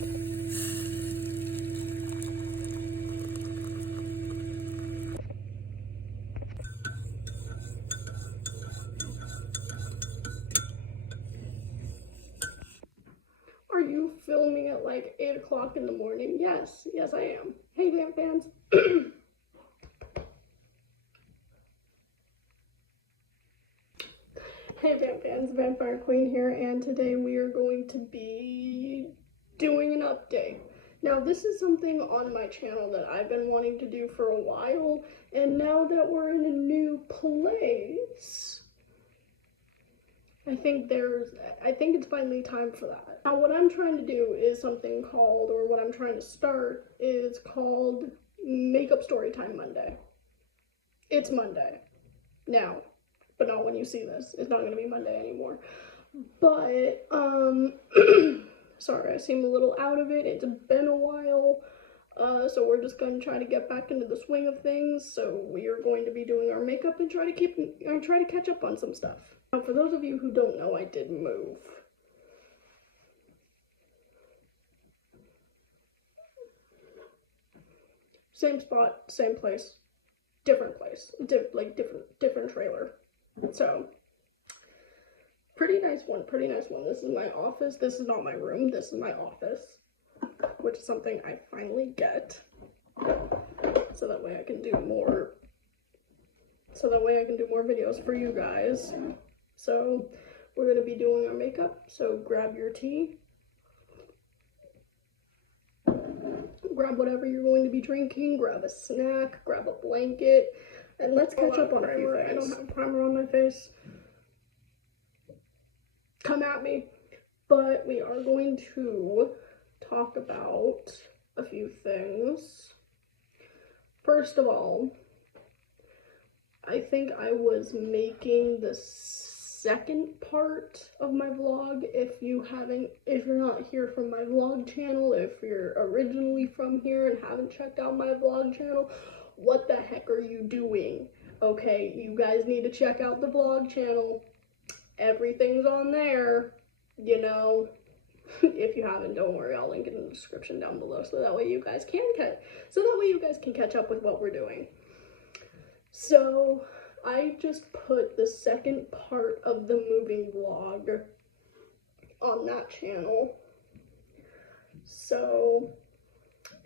Are you filming at like 8 o'clock in the morning? Yes, I am. Hey, Vamp Fans. Hey, Vamp Fans, Vampire Queen here, and today we are going to be doing an update. Now, this is something on my channel that I've been wanting to do for a while, and now that we're in a new place, I think it's finally time for that. Now, what I'm trying to do is something called, or what I'm trying to start is called Makeup Storytime Monday. It's Monday now, but not when you see this. It's not going to be Monday anymore. But, sorry, I seem a little out of it. It's been a while. So we're just going to try to get back into the swing of things. So we are going to be doing our makeup and try to catch up on some stuff. Now, for those of you who don't know, I did move. Same spot, same place, different place, different trailer. So, pretty nice one. This is my office. This is not my room. This is my office, which is something I finally get. So that way I can do more. Videos for you guys. So we're going to be doing our makeup, so grab your tea, grab whatever you're going to be drinking, grab a snack, grab a blanket, and let's catch up on a few things. I don't have primer on my face. Come at me. But we are going to talk about a few things. First of all, I think I was making the second part of my vlog. If you're not here from my vlog channel, if you're originally from here and haven't checked out my vlog channel, what the heck are you doing? Okay, you guys need to check out the vlog channel. Everything's on there, you know. If you haven't, don't worry, I'll link it in the description down below so that way you guys can catch up with what we're doing. So I just put the second part of the moving vlog on that channel. So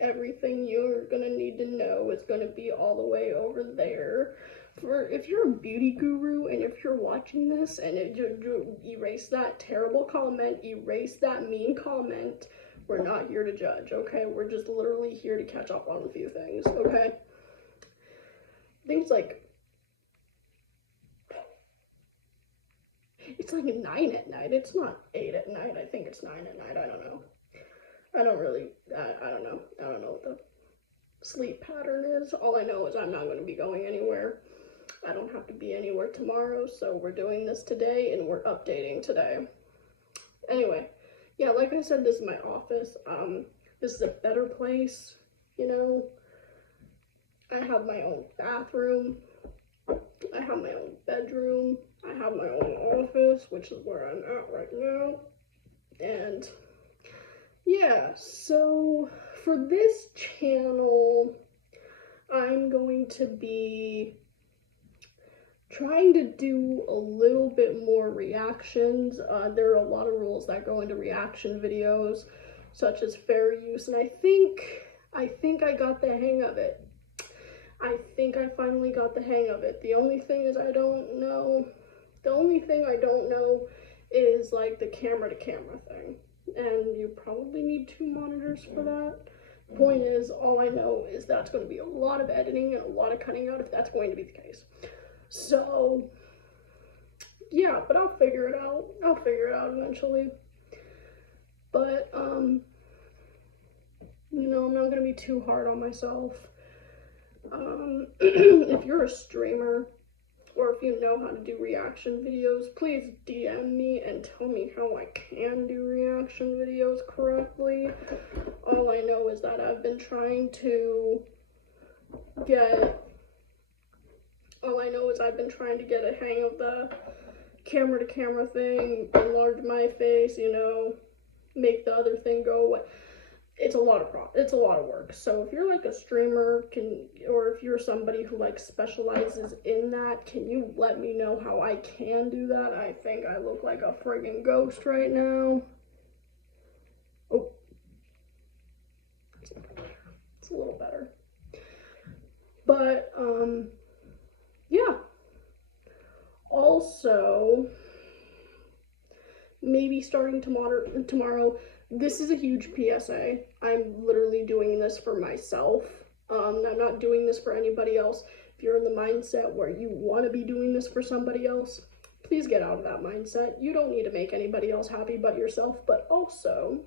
everything you're gonna need to know is gonna be all the way over there. If you're a beauty guru and if you're watching this and you erase that terrible comment, erase that mean comment, we're not here to judge, okay? We're just literally here to catch up on a few things, okay? Things like, it's like 9 at night. It's not 8 at night. I think it's 9 at night. I don't know. I don't know. I don't know what the sleep pattern is. All I know is I'm not going to be going anywhere. I don't have to be anywhere tomorrow, so we're doing this today and we're updating today. Anyway, yeah, like I said, this is my office. This is a better place, you know. I have my own bathroom. I have my own bedroom. I have my own office, which is where I'm at right now. And yeah, so for this channel, I'm going to be trying to do a little bit more reactions. There are a lot of rules that go into reaction videos, such as fair use, and I think I got the hang of it. I think I finally got the hang of it. The only thing I don't know is like the camera to camera thing. And you probably need 2 monitors for that. Point is, all I know is that's going to be a lot of editing and a lot of cutting out if that's going to be the case. So, yeah, but I'll figure it out. I'll figure it out eventually. But, you know, I'm not going to be too hard on myself. If you're a streamer or if you know how to do reaction videos, please DM me and tell me how I can do reaction videos correctly. All I know is that I've been trying to get a hang of the camera to camera thing, enlarge my face, you know, make the other thing go away. it's a lot of work. So if you're like a streamer, or if you're somebody who like specializes in that, can you let me know how I can do that? I think I look like a friggin' ghost right now. Oh, it's a little better. But yeah. Also, maybe starting tomorrow, this is a huge PSA. I'm literally doing this for myself. I'm not doing this for anybody else. If you're in the mindset where you want to be doing this for somebody else, please get out of that mindset. You don't need to make anybody else happy but yourself. But also,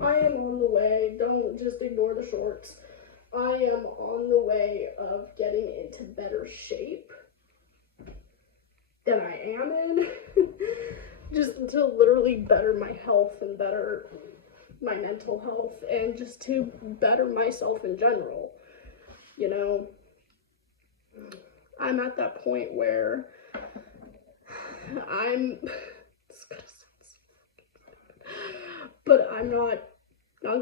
I am on the way. Don't just ignore the shorts. I am on the way of getting into better shape than I am in. Just to literally better my health and better my mental health and just to better myself in general. You know, I'm at that point where it's gonna sound so but I'm not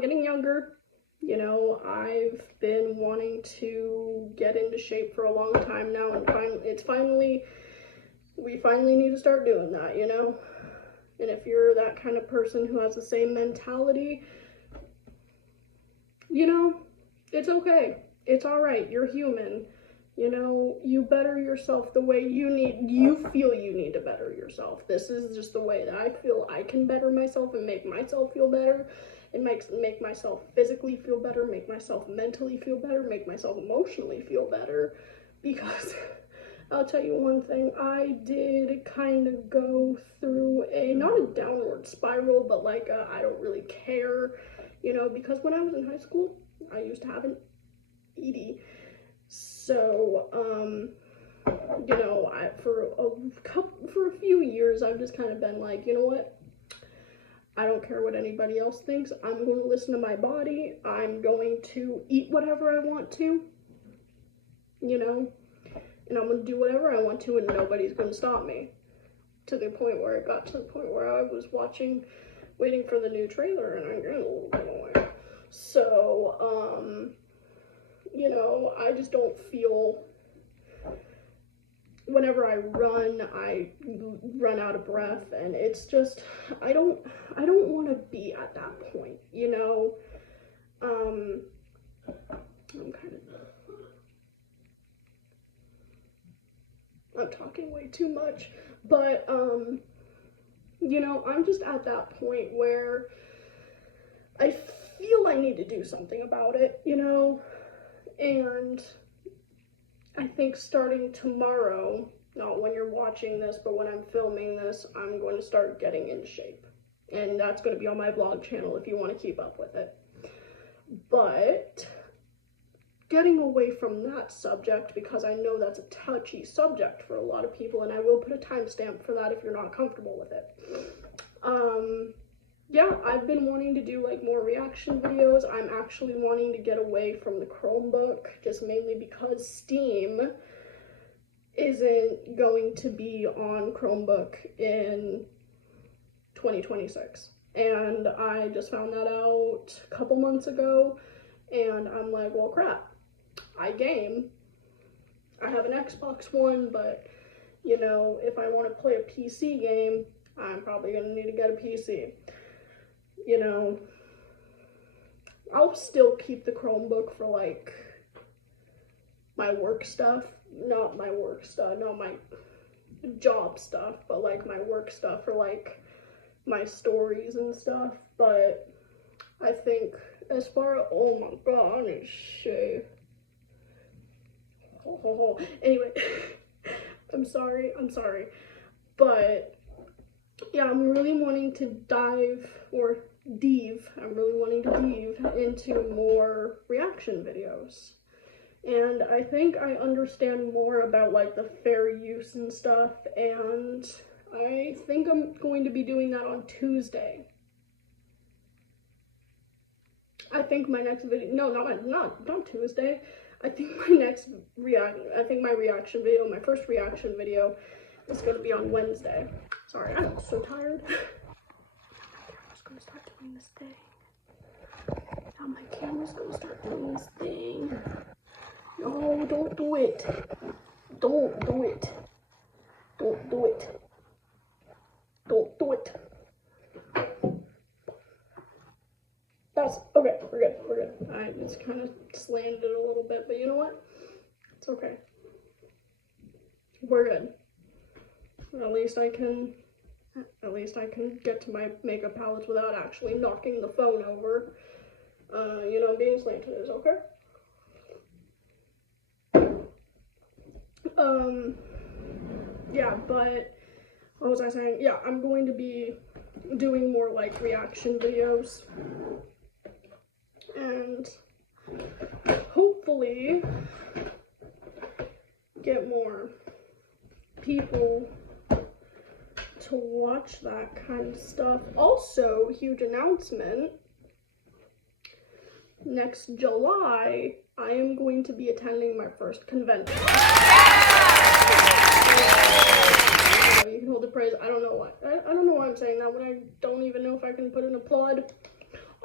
getting younger. You know, I've been wanting to get into shape for a long time now, and we finally need to start doing that, you know? And if you're that kind of person who has the same mentality, you know, it's okay. It's all right. You're human. You know, you better yourself the way you feel you need to better yourself. This is just the way that I feel I can better myself and make myself feel better. It make myself physically feel better, make myself mentally feel better, make myself emotionally feel better. Because I'll tell you one thing, I did kind of go through not a downward spiral, but like I don't really care, you know, because when I was in high school, I used to have an ED. So, you know, for a few years, I've just kind of been like, you know what? I don't care what anybody else thinks. I'm going to listen to my body. I'm going to eat whatever I want to, you know? And I'm going to do whatever I want to, and nobody's going to stop me. To the point where it got to the point where I was waiting for the new trailer, and I'm getting a little bit annoyed. So, you know, I just don't feel, whenever I run out of breath, and it's just, I don't want to be at that point, you know? I'm talking way too much, but, you know, I'm just at that point where I feel I need to do something about it, you know, and I think starting tomorrow, not when you're watching this, but when I'm filming this, I'm going to start getting in shape, and that's going to be on my vlog channel if you want to keep up with it. But getting away from that subject, because I know that's a touchy subject for a lot of people, and I will put a timestamp for that if you're not comfortable with it. Yeah, I've been wanting to do like more reaction videos. I'm actually wanting to get away from the Chromebook, just mainly because Steam isn't going to be on Chromebook in 2026. And I just found that out a couple months ago, and I'm like, well, crap. I game. I have an Xbox One, but, you know, if I want to play a PC game, I'm probably going to need to get a PC. You know, I'll still keep the Chromebook for, like, my work stuff. Not my work stuff, not my job stuff, but, like, my work stuff for, like, my stories and stuff. But I think as far as, oh my god, I need to shave. Anyway, I'm sorry, but yeah, I'm really wanting to dive into more reaction videos, and I think I understand more about like the fair use and stuff, and I think I'm going to be doing that on Tuesday. I think my next video, not Tuesday. I think my reaction video, my first reaction video, is going to be on Wednesday. Sorry, I'm so tired. gonna start doing this thing. Now my camera's gonna start doing this thing. No, don't do it. Don't do it. Don't do it. Don't do it. That's okay. We're good. We're good. I just kind of slanted it a little bit, but you know what? It's okay. We're good. At least I can get to my makeup palettes without actually knocking the phone over. You know, being slanted is okay. Yeah, but what was I saying? Yeah, I'm going to be doing more like reaction videos. And hopefully get more people to watch that kind of stuff. Also, huge announcement. Next July, I am going to be attending my first convention. You can hold the praise. I don't know why. I don't know why I'm saying that when I don't even know if I can put an applaud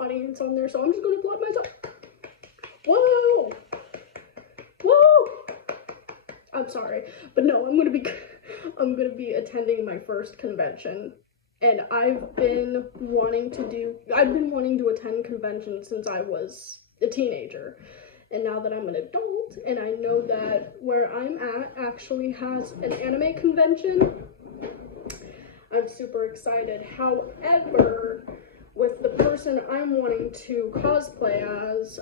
audience on there, so I'm just going to applaud myself. Whoa! Whoa! I'm sorry, but no, I'm gonna be attending my first convention, and I've been wanting to attend conventions since I was a teenager, and now that I'm an adult and I know that where I'm at actually has an anime convention, I'm super excited. However, with the person I'm wanting to cosplay as,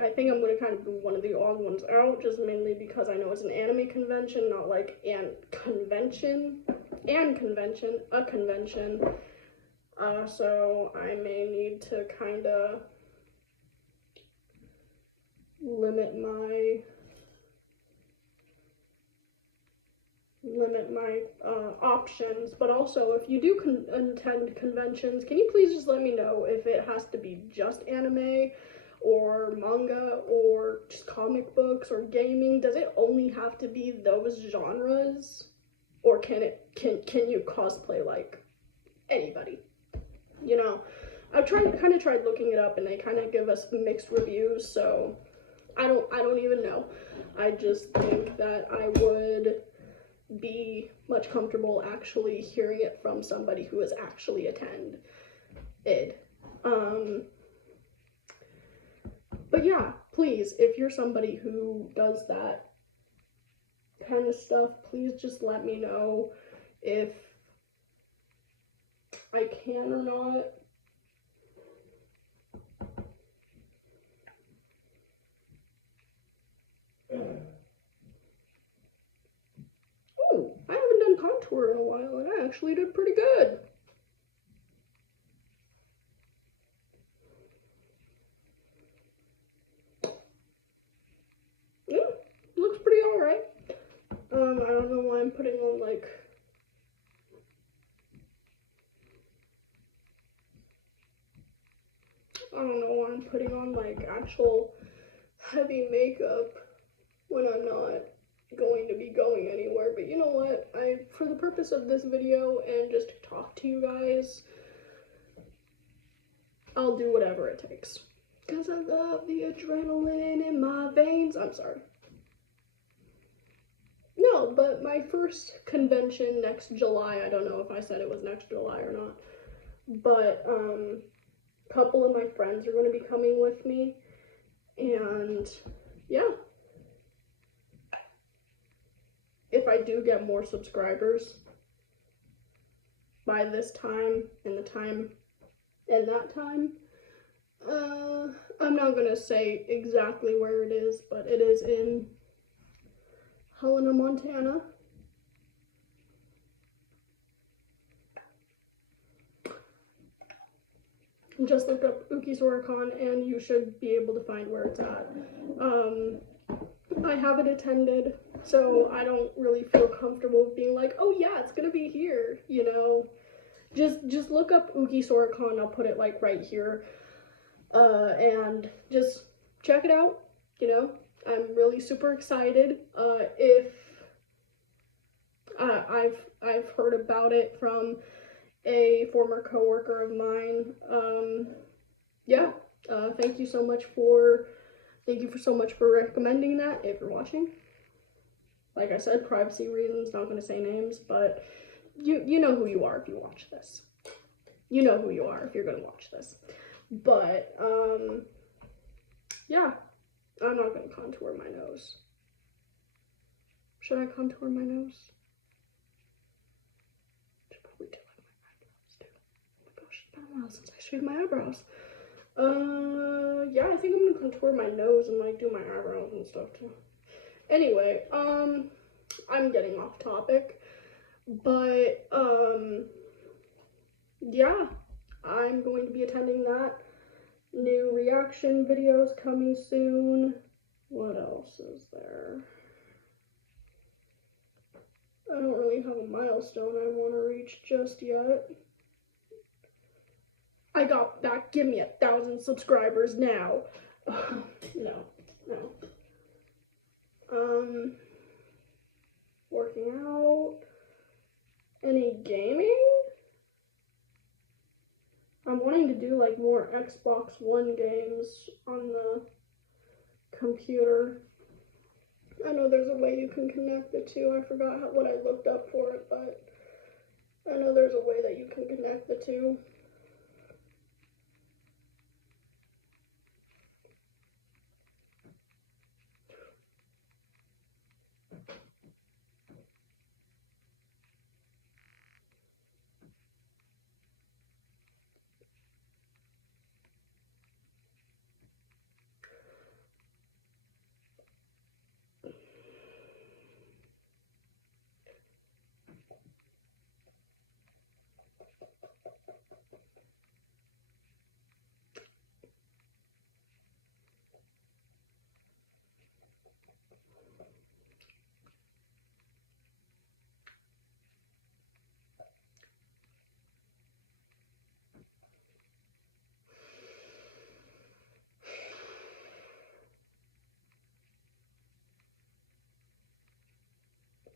I think I'm going to kind of be one of the odd ones out, just mainly because I know it's an anime convention, not like a convention. So I may need to kind of limit my options. But also, if you do attend conventions, can you please just let me know if it has to be just anime or manga or just comic books or gaming? Does it only have to be those genres, or can you cosplay like anybody? You know, I've tried looking it up, and they kind of give us mixed reviews, so I don't even know. I just think that I would be much comfortable actually hearing it from somebody who has actually attended. But yeah, please, if you're somebody who does that kind of stuff, please just let me know if I can or not. Ooh, I haven't done contour in a while, and I actually did pretty good. Looks pretty alright. I don't know why I'm putting on like actual heavy makeup when I'm not going to be going anywhere. But you know what? For the purpose of this video and just to talk to you guys, I'll do whatever it takes. Because I love the adrenaline in my veins. I'm sorry. No, but my first convention next July, I don't know if I said it was next July or not, but a couple of my friends are going to be coming with me, and yeah, if I do get more subscribers by this time and that time, I'm not going to say exactly where it is, but it is in Helena, Montana. Just look up Ukisoricon and you should be able to find where it's at. I haven't attended, so I don't really feel comfortable being like, oh yeah, it's gonna be here, you know. Just look up Ukisoricon, I'll put it like right here, and just check it out, you know. I'm really super excited. If I've heard about it from a former coworker of mine. Yeah. Thank you so much for recommending that. If you're watching, like I said, privacy reasons, not going to say names, but you know who you are if you watch this. You know who you are if you're going to watch this. But yeah, I'm not going to contour my nose. Should I contour my nose? Should probably do like my eyebrows too. Oh my gosh, it's been a while since I shaved my eyebrows. Yeah, I think I'm gonna contour my nose and like do my eyebrows and stuff too. Anyway, I'm getting off topic, but yeah, I'm going to be attending that. New reaction videos coming soon. What else is there? I don't really have a milestone I want to reach just yet. I got back. Give me 1,000 subscribers now. No. Working out. Any gaming? I'm wanting to do like more Xbox One games on the computer. I know there's a way you can connect the two. I forgot what I looked up for it, but I know there's a way that you can connect the two.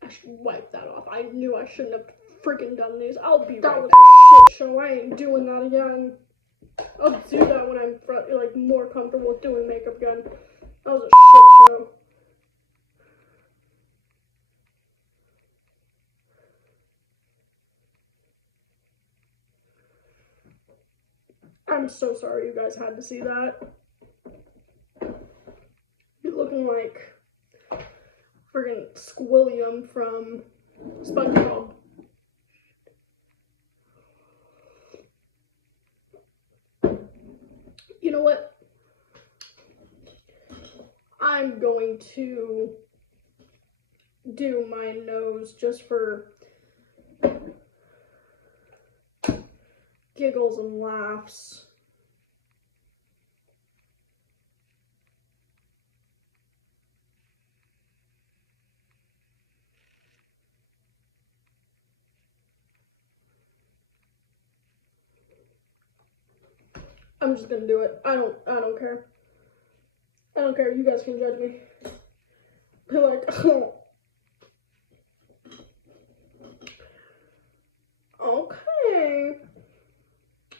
I should wipe that off. I knew I shouldn't have freaking done these. I'll be right back. That was a shit show. I ain't doing that again. I'll do that when I'm like more comfortable with doing makeup again. That was a shit show. I'm so sorry you guys had to see that. You're looking like friggin' Squilliam from SpongeBob. You know what? I'm going to do my nose just for giggles and laughs. I'm just gonna do it. I don't care. I don't care. You guys can judge me. Be like, oh. Okay.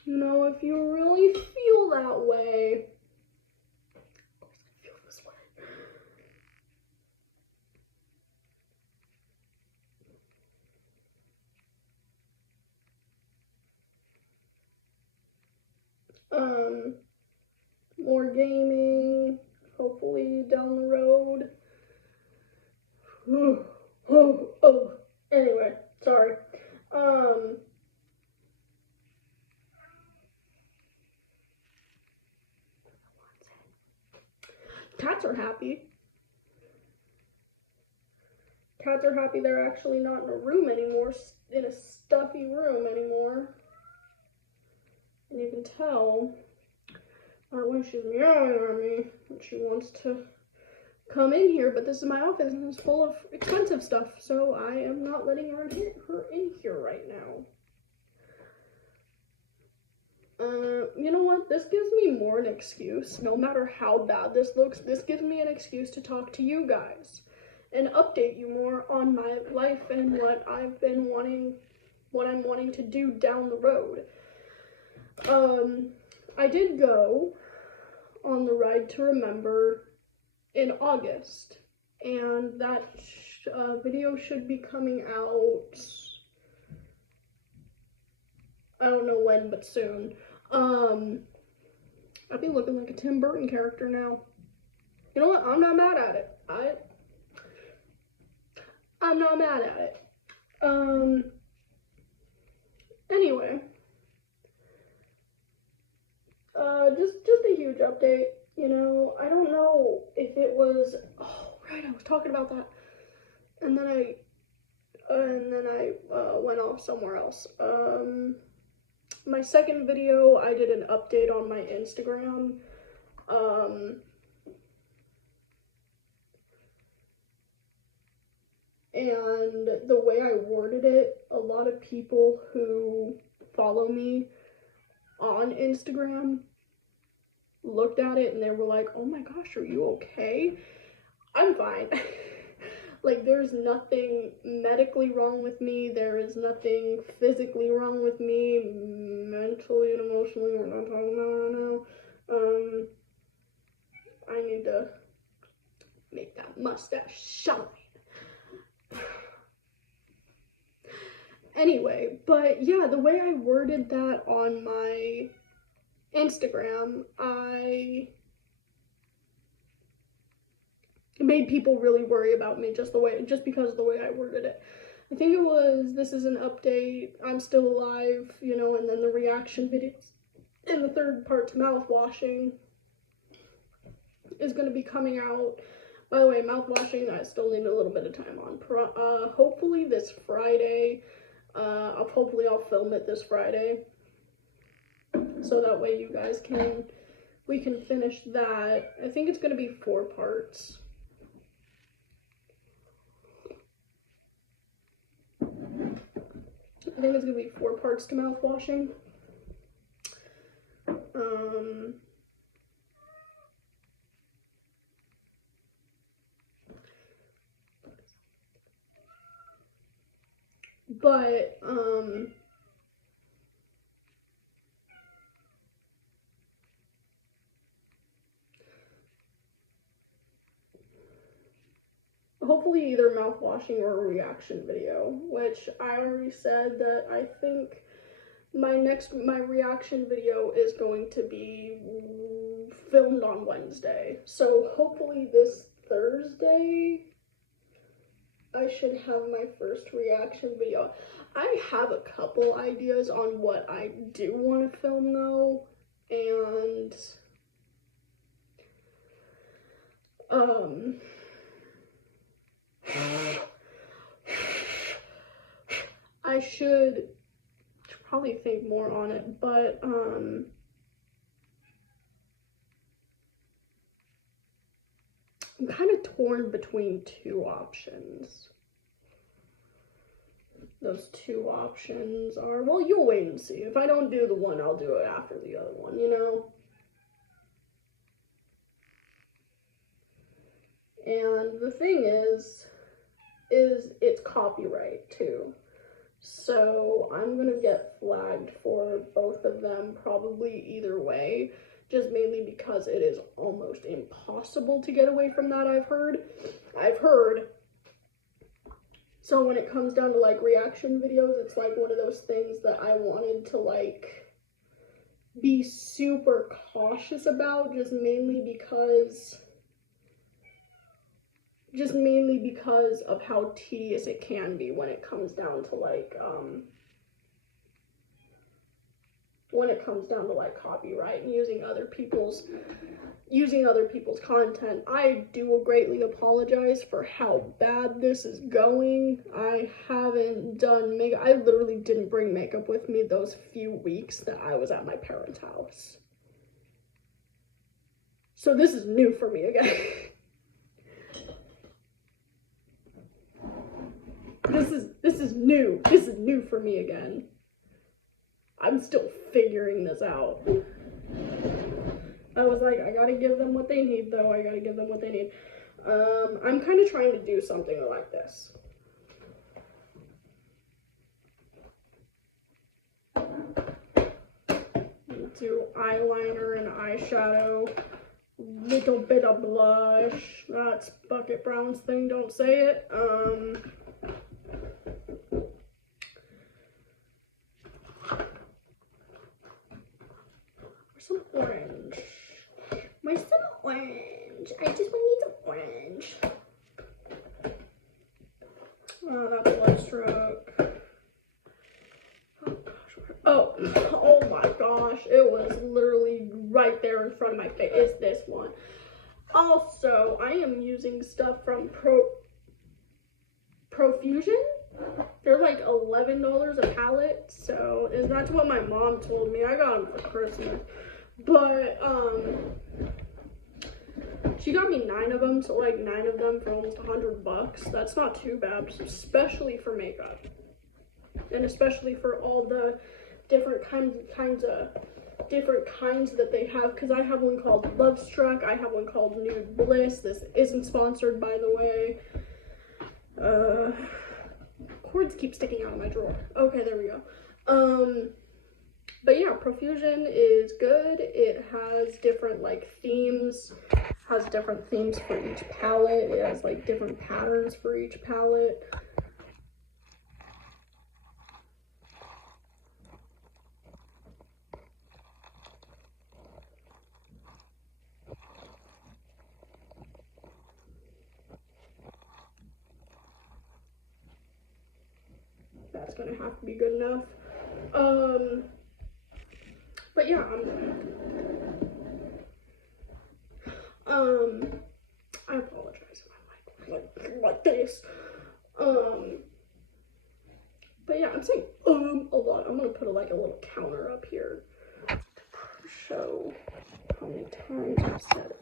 You know, if you really feel that way. Of course I feel this way. More gaming, hopefully down the road. Anyway, sorry. Cats are happy. Cats are happy they're actually not in a room anymore, in a stuffy room anymore. And you can tell when she's meowing at me that she wants to come in here, but this is my office and it's full of expensive stuff, so I am not letting her in here right now. You know what? This gives me more an excuse. No matter how bad this looks, this gives me an excuse to talk to you guys and update you more on my life and what I'm wanting to do down the road. I did go on the Ride to Remember in August, and that video should be coming out, I don't know when, but soon. I'll be looking like a Tim Burton character now. You know what? I'm not mad at it. I'm not mad at it. Anyway. Just a huge update, you know. I don't know if it was, oh, right, I was talking about that. And then I went off somewhere else. My second video, I did an update on my Instagram. And the way I worded it, a lot of people who follow me on Instagram looked at it and they were like, oh my gosh, are you okay? I'm fine. Like, there's nothing medically wrong with me. There is nothing physically wrong with me. Mentally and emotionally, we're not talking about right now. I need to make that mustache shine. Anyway, but yeah, the way I worded that on my Instagram, it made people really worry about me just because of the way I worded it. I think it was, this is an update, I'm still alive, you know, and then the reaction videos in the third part to mouthwashing is going to be coming out. By the way, mouthwashing, I still need a little bit of time on. Hopefully this Friday, hopefully I'll film it this Friday, so that way you guys we can finish that. I think it's going to be 4 parts. I think it's going to be 4 parts to mouthwashing. But, hopefully either mouthwashing or a reaction video, which I already said that I think my reaction video is going to be filmed on Wednesday. So hopefully this Thursday I should have my first reaction video. I have a couple ideas on what I do want to film though, and I should probably think more on it, but I'm kind of torn between 2 options. Those 2 options are, well, you'll wait and see. If I don't do the one, I'll do it after the other one, you know? And the thing is it's copyright too. So I'm gonna get flagged for both of them, probably either way, just mainly because it is almost impossible to get away from that, I've heard. So when it comes down to like reaction videos, it's like one of those things that I wanted to like be super cautious about, just mainly because of how tedious it can be when it comes down to like copyright and using other people's content. I do greatly apologize for how bad this is going. I haven't done makeup. I literally didn't bring makeup with me those few weeks that I was at my parents' house. So this is new for me again. This is new. This is new for me again. I'm still figuring this out. I was like, I gotta give them what they need, though. I gotta give them what they need. I'm kind of trying to do something like this. Do eyeliner and eyeshadow, little bit of blush. That's Bucket Brown's thing, don't say it. Some orange. Where's some orange? I just need some orange. That's blood stroke. Oh my gosh, it was literally right there in front of my face. Is this one? Also, I am using stuff from Profusion. They're like $11 a palette, so that's what my mom told me. I got them for Christmas, but she got me 9 of them, so like 9 of them for almost $100. That's not too bad, especially for makeup, and especially for all the different kinds that they have, because I have one called Love Struck, I have one called Nude Bliss. This isn't sponsored, by the way. Cords keep sticking out of my drawer. Okay, there we go. But yeah, Profusion is good. It has different like themes, has different themes for each palette. It has like different patterns for each palette. That's gonna have to be good enough. But yeah, I apologize if I like this. But yeah, I'm saying a lot. I'm gonna put a little counter up here to show how many times I've said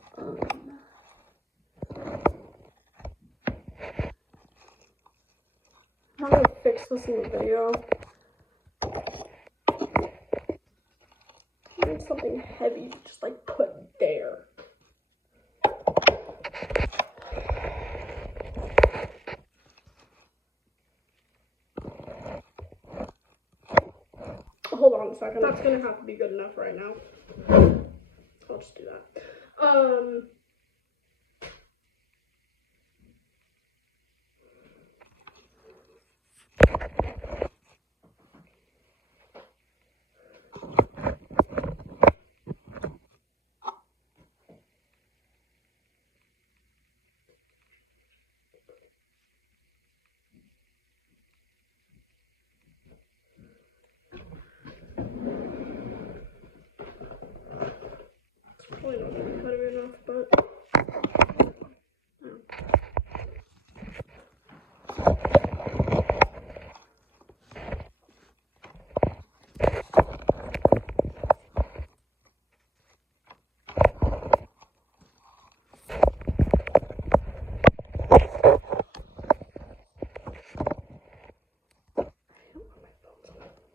I'm gonna fix this in the video. I need something heavy to just like put there. Hold on a second. That's gonna have to be good enough right now. I'll just do that. Probably not gonna be heavy enough, but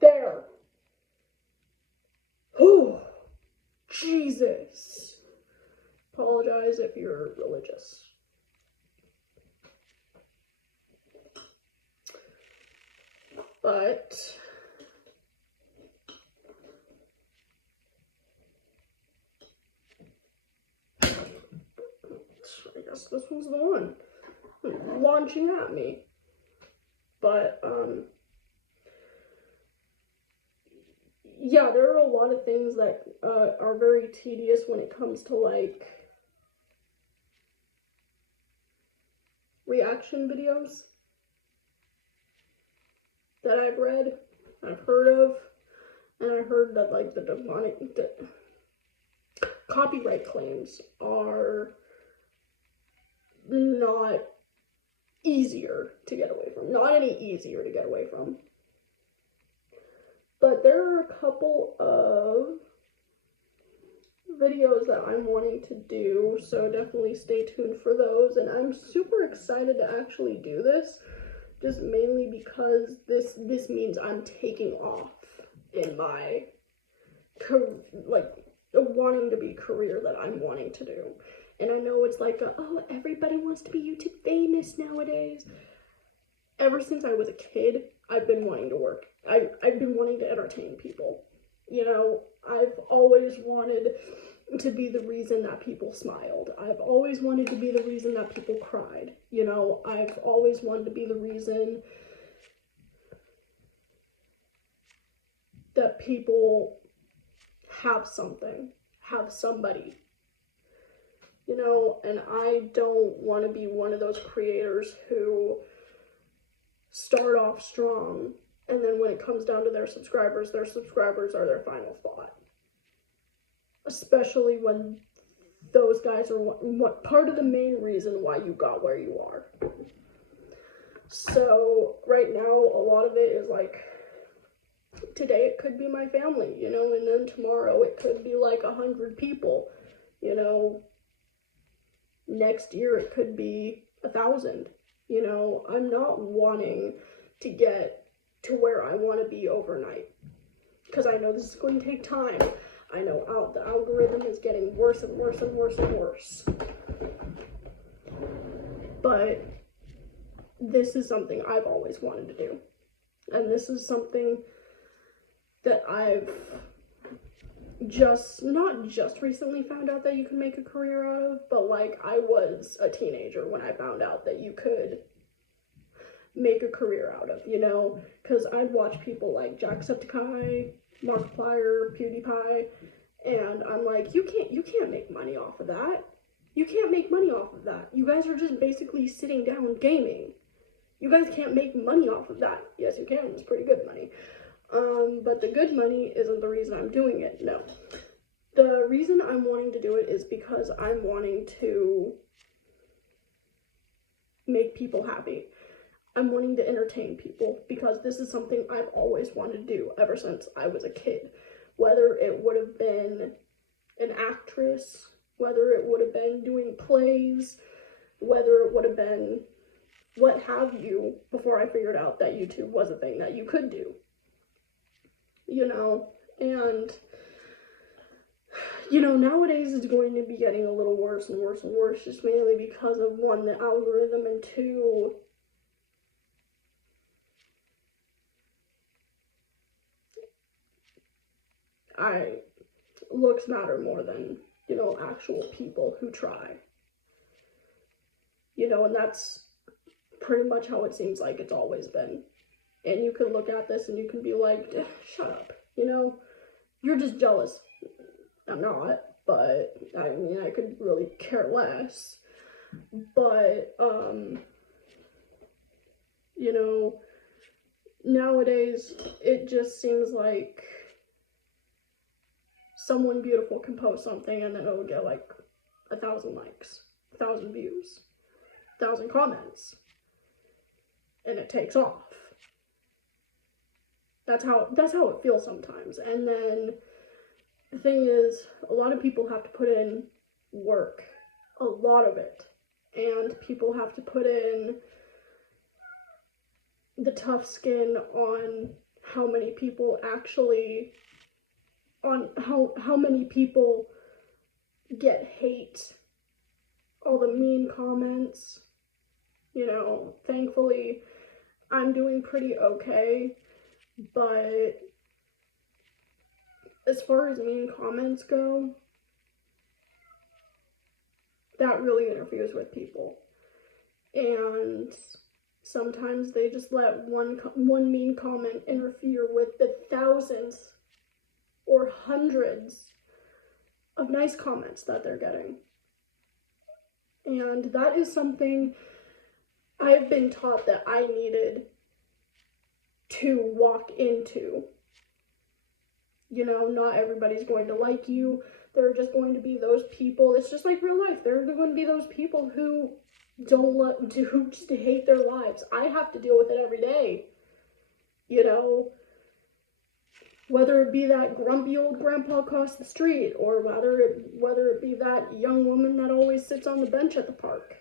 there. Whew. Jesus. Apologize if you're religious. But I guess this one's the one launching at me. But yeah, there are a lot of things that are very tedious when it comes to like reaction videos that I've read, I've heard of, and I heard that like the copyright claims are not easier to get away from, not any easier to get away from. But there are a couple of videos that I'm wanting to do, so definitely stay tuned for those. And I'm super excited to actually do this, just mainly because this means I'm taking off in my like wanting to be career that I'm wanting to do. And I know it's like, oh, everybody wants to be YouTube famous nowadays. Ever since I was a kid, I've been wanting to work. I've been wanting to entertain people. You know, I've always wanted to be the reason that people smiled. I've always wanted to be the reason that people cried. You know, I've always wanted to be the reason that people have something, have somebody. You know, and I don't want to be one of those creators who start off strong, and then when it comes down to their subscribers are their final thought. Especially when those guys are what part of the main reason why you got where you are. So right now, a lot of it is like, today it could be my family, you know, and then tomorrow it could be like 100 people, you know. Next year it could be 1,000. You know, I'm not wanting to get to where I want to be overnight, because I know this is going to take time. I know the algorithm is getting worse and worse and worse and worse. But this is something I've always wanted to do. And this is something that I've not just recently found out that you can make a career out of, but like I was a teenager when I found out that you could make a career out of, you know, because I'd watch people like Jacksepticeye, Markiplier, PewDiePie, and I'm like, you can't make money off of that. You can't make money off of that. You guys are just basically sitting down gaming. You guys can't make money off of that. Yes, you can. It's pretty good money. But the good money isn't the reason I'm doing it. No. The reason I'm wanting to do it is because I'm wanting to make people happy. I'm wanting to entertain people, because this is something I've always wanted to do ever since I was a kid. Whether it would have been an actress, whether it would have been doing plays, whether it would have been what have you, before I figured out that YouTube was a thing that you could do. You know, and, you know, nowadays it's going to be getting a little worse and worse and worse, just mainly because of, one, the algorithm, and two, looks matter more than, you know, actual people who try. You know, and that's pretty much how it seems like it's always been. And you can look at this and you can be like, shut up, you know, you're just jealous. I'm not, but I mean, I could really care less. But, you know, nowadays it just seems like someone beautiful can post something and then it'll get like 1,000 likes, 1,000 views, 1,000 comments, and it takes off. That's how it feels sometimes. And then the thing is, a lot of people have to put in work, a lot of it, and people have to put in the tough skin on how many people actually, on how many people get hate, all the mean comments. You know, thankfully I'm doing pretty okay, but as far as mean comments go, that really interferes with people. And sometimes they just let one mean comment interfere with the thousands or hundreds of nice comments that they're getting. And that is something I've been taught that I needed to walk into. You know, not everybody's going to like you. There are just going to be those people. It's just like real life. There are going to be those people who who just hate their lives. I have to deal with it every day. You know, whether it be that grumpy old grandpa across the street, or whether it be that young woman that always sits on the bench at the park.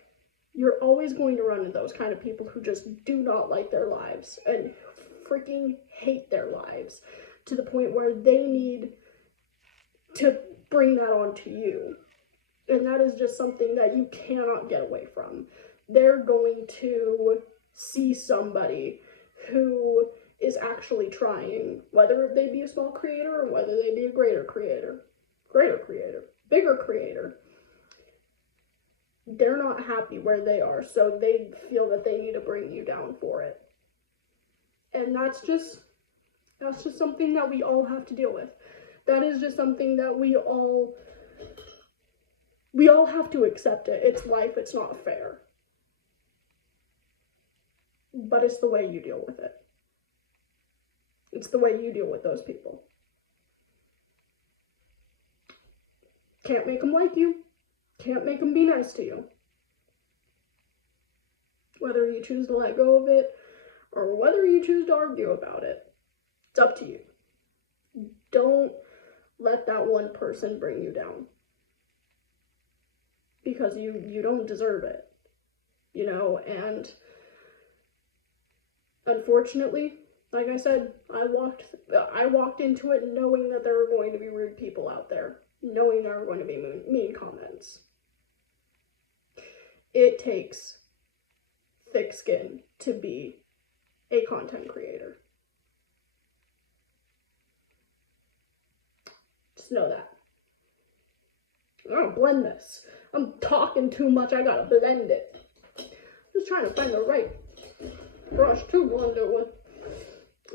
You're always going to run into those kind of people who just do not like their lives and freaking hate their lives to the point where they need to bring that on to you. And that is just something that you cannot get away from. They're going to see somebody who is actually trying, whether they be a small creator or whether they be a bigger creator. They're not happy where they are, so they feel that they need to bring you down for it. And that's just something that we all have to deal with. That is just something that we all have to accept it. It's life, it's not fair. But it's the way you deal with it. It's the way you deal with those people. Can't make them like you. Can't make them be nice to you. Whether you choose to let go of it or whether you choose to argue about it, it's up to you. Don't let that one person bring you down. Because you don't deserve it. You know, and unfortunately, like I said, I walked into it knowing that there were going to be rude people out there. Knowing there were going to be mean comments. It takes thick skin to be a content creator. Just know that. I gotta blend this. I'm talking too much, I gotta blend it. Just trying to find the right brush to blend it with.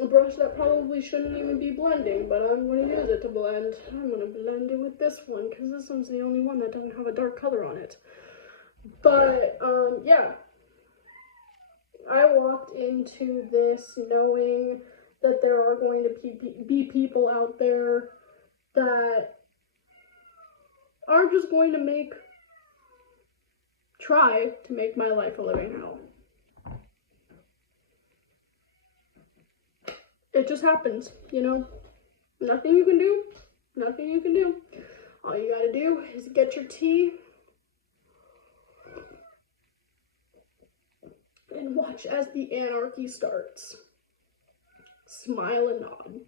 A brush that probably shouldn't even be blending, but I'm going to use it to blend. I'm going to blend it with this one, because this one's the only one that doesn't have a dark color on it. But, yeah. I walked into this knowing that there are going to be people out there that are just going to try to make my life a living hell. It just happens, you know. Nothing you can do. Nothing you can do. All you gotta do is get your tea and watch as the anarchy starts. Smile and nod.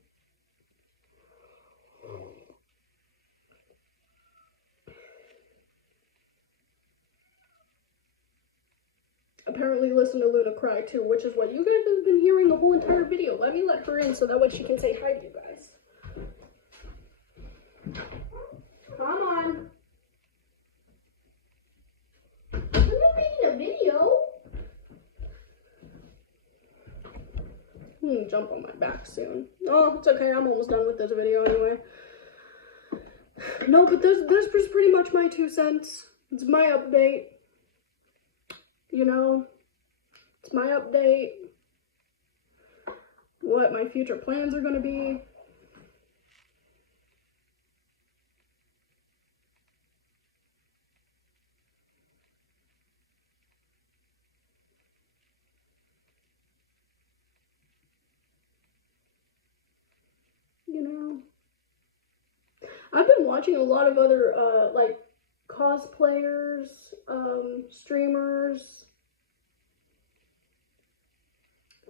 Apparently listen to Luna cry too, which is what you guys have been hearing the whole entire video. Let me let her in so that way she can say hi to you guys. Come on. I'm not making a video. I'm gonna jump on my back soon. Oh, it's okay. I'm almost done with this video anyway. No, but this was pretty much my 2 cents. It's my update. You know, it's my update, what my future plans are going to be. You know, I've been watching a lot of other, like, cosplayers, streamers,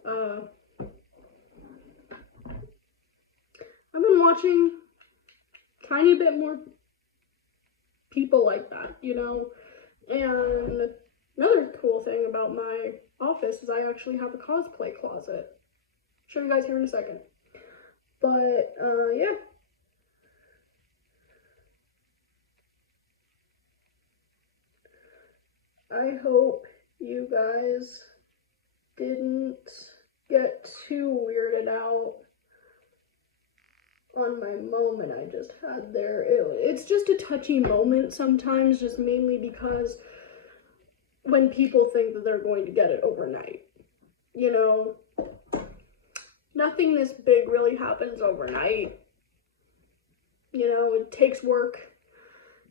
I've been watching tiny bit more people like that, you know. And another cool thing about my office is I actually have a cosplay closet. Show you guys here in a second. But yeah. I hope you guys didn't get too weirded out on my moment I just had there. It's just a touchy moment sometimes, just mainly because when people think that they're going to get it overnight. You know, nothing this big really happens overnight. You know, it takes work.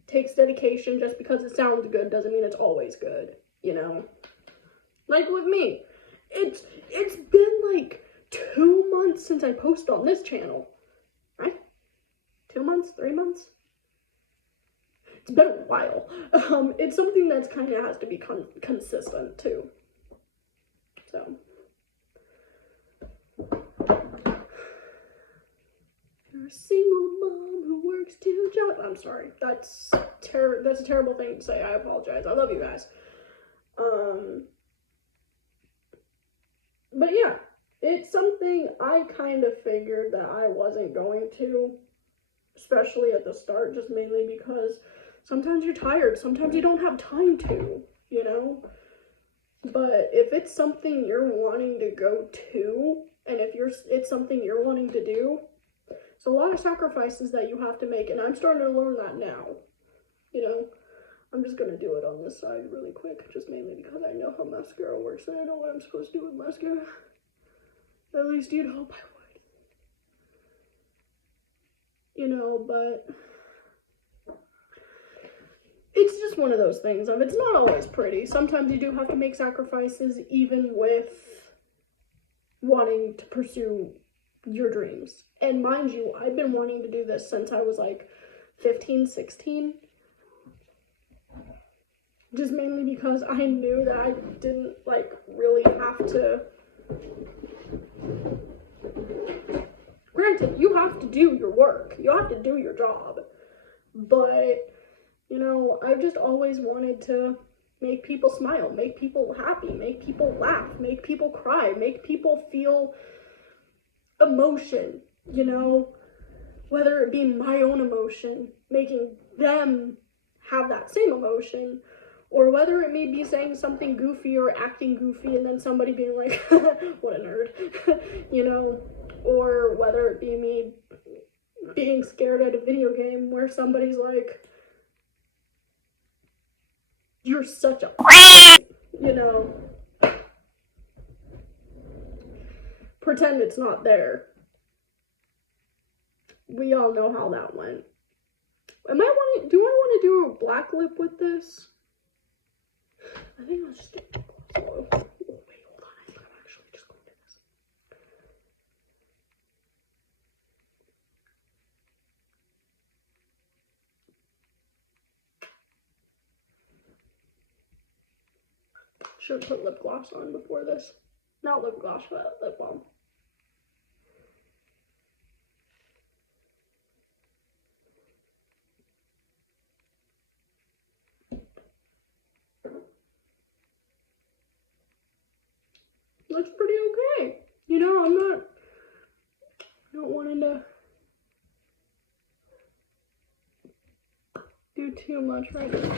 Takes dedication. Just because it sounds good doesn't mean it's always good, you know. Like with me, it's been like 2 months since I posted on this channel, right? 2 months, 3 months. It's been a while. It's something that's kind of has to be consistent too. So you're a single mom who works makes two jobs. I'm sorry. That's a terrible thing to say. I apologize. I love you guys. But yeah, it's something I kind of figured that I wasn't going to, especially at the start, just mainly because sometimes you're tired, sometimes you don't have time to, you know? But if it's something you're wanting to go to, and if it's something you're wanting to do, it's a lot of sacrifices that you have to make, and I'm starting to learn that now, you know? I'm just gonna do it on this side really quick, just mainly because I know how mascara works and I know what I'm supposed to do with mascara. At least you'd hope I would. You know, but it's just one of those things of it's not always pretty. Sometimes you do have to make sacrifices even with wanting to pursue your dreams. And mind you, I've been wanting to do this since I was like 15, 16. Just mainly because I knew that I didn't like really have to. Granted, you have to do your work. You have to do your job. But, you know, I've just always wanted to make people smile, make people happy, make people laugh, make people cry, make people feel emotion, you know, whether it be my own emotion, making them have that same emotion, or whether it may be saying something goofy or acting goofy and then somebody being like, what a nerd, you know, or whether it be me being scared at a video game where somebody's like, you're such a, you know, pretend it's not there. We all know how that went. Do I want to do a black lip with this? I think I'll just do it. Oh, wait, hold on. I think I'm actually just going to do this. Should have put lip gloss on before this. Not lip gloss, but lip balm. Looks pretty okay. You know, I'm not wanting to do too much right now.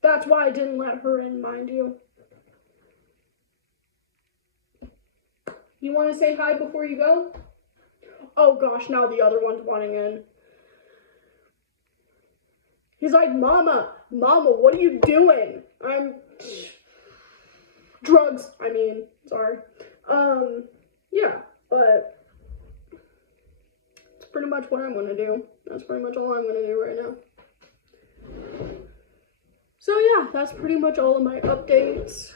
That's why I didn't let her in, mind you. You want to say hi before you go? Oh gosh, now the other one's wanting in. He's like, Mama, what are you doing? Drugs, I mean, sorry. Yeah, but it's pretty much what I'm gonna do. That's pretty much all I'm gonna do right now. So yeah, that's pretty much all of my updates.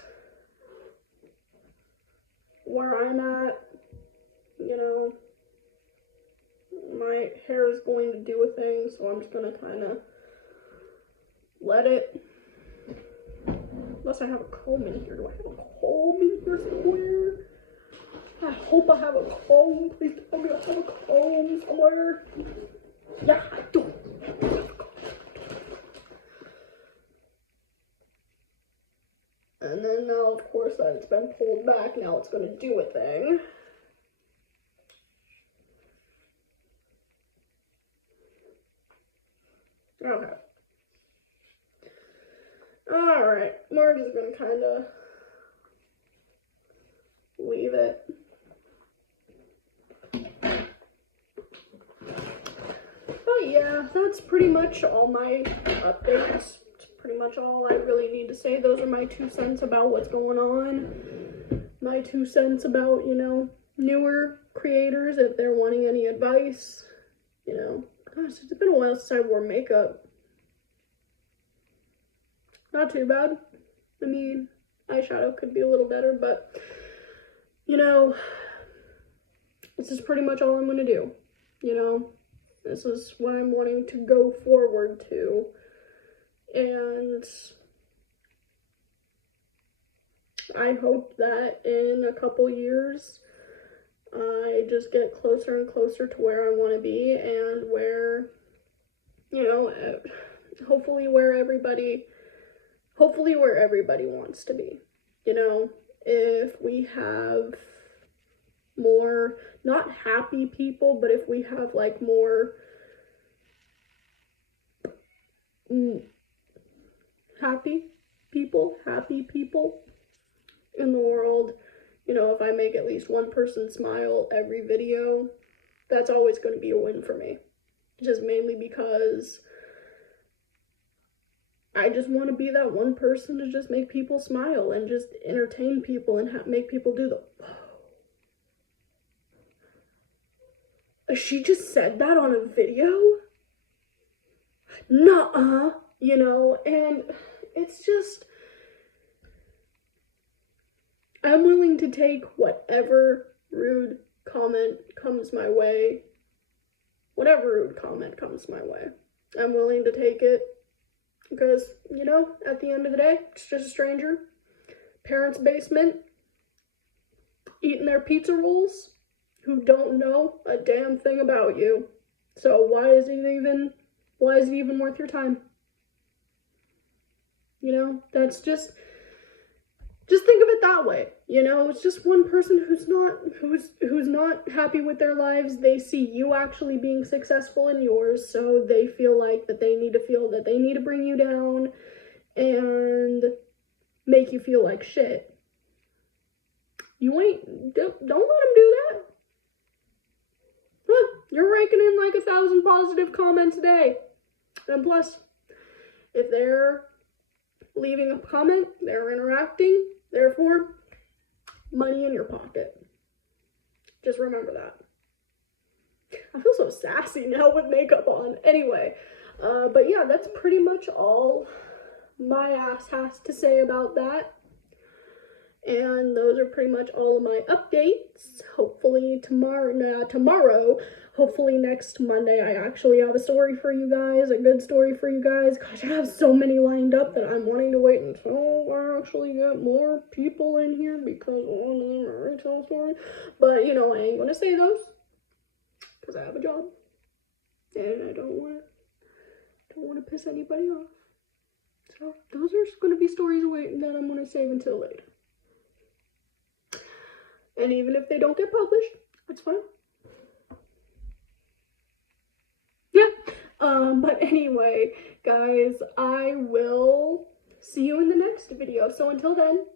Where I'm at, you know, my hair is going to do a thing, so I'm just gonna kind of let it. Unless I have a comb in here. Do I have a comb in here somewhere? I hope I have a comb. Please tell me I have a comb somewhere. Yeah, I do. And then now, of course, that it's been pulled back, now it's going to do a thing. Okay. Alright, we're just going to kind of leave it. But yeah, that's pretty much all my updates. It's pretty much all I really need to say. Those are my 2 cents about what's going on. My 2 cents about, you know, newer creators, if they're wanting any advice. You know, gosh, it's been a while since I wore makeup. Not too bad. I mean, eyeshadow could be a little better, but, you know, this is pretty much all I'm going to do. You know, this is what I'm wanting to go forward to. And I hope that in a couple years, I just get closer and closer to where I want to be, and where, you know, hopefully where everybody wants to be. You know, if we have more, not happy people, but if we have like more happy people in the world, you know, if I make at least one person smile every video, that's always going to be a win for me. Just mainly because I just want to be that one person to just make people smile and just entertain people and make people do the she just said that on a video? Nuh-uh, you know, and it's just, I'm willing to take whatever rude comment comes my way. Whatever rude comment comes my way. I'm willing to take it because, you know, at the end of the day, it's just a stranger. Parents' basement, eating their pizza rolls, who don't know a damn thing about you. So why is it even worth your time? You know, that's just think of it that way. You know, it's just one person who's not happy with their lives. They see you actually being successful in yours, so they feel like that they need to bring you down and make you feel like shit. Don't let them do that. You're raking in like 1,000 positive comments a day. And plus, if they're leaving a comment, they're interacting, therefore, money in your pocket. Just remember that. I feel so sassy now with makeup on. Anyway, but yeah, that's pretty much all my ass has to say about that. And those are pretty much all of my updates. Hopefully tomorrow, hopefully next Monday, I actually have a story for you guys, a good story for you guys. Gosh, I have so many lined up that I'm wanting to wait until I actually get more people in here because I want to already tell a story. But, you know, I ain't going to say those because I have a job and I don't want to piss anybody off. So those are going to be stories that I'm going to save until later. And even if they don't get published, that's fine. Yeah. But anyway, guys, I will see you in the next video. So until then,